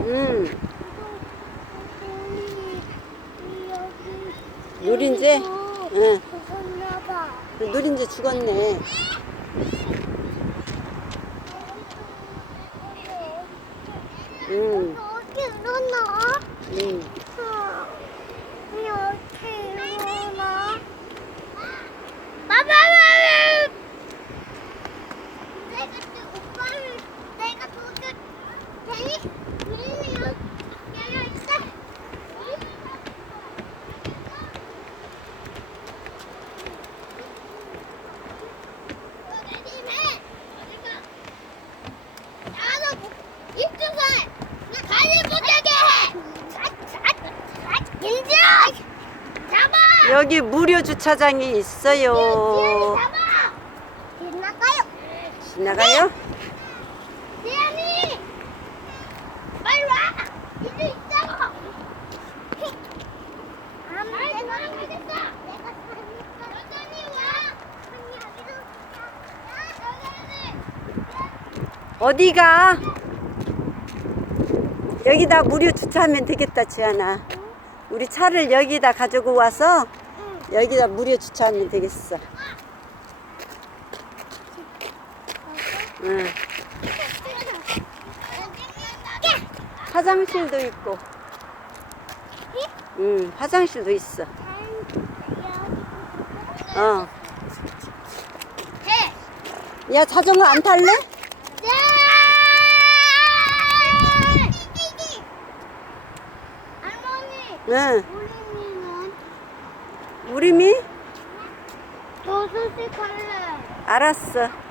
음. 누린지? 응. 죽었나봐. 누린지 죽었네. 응. 어떻게 일어나? 응. 여기 무료 주차장이 있어요. 잡아. 지나가요. 지나가요? 지안이 빨리 와. 이제 있다고. 안 내가 가겠 어. 어디가? 여기다 무료 주차하면 되겠다, 지안아. 우리 차를 여기다 가지고 와서 여기다 무료 주차하면 되겠어. 응. 화장실도 있고. 응, 화장실도 있어. 어. 해. 야, 자전거 안 탈래? 네. 할머니, 응. 우리는 우리미? 저 수식 할래. 알았어.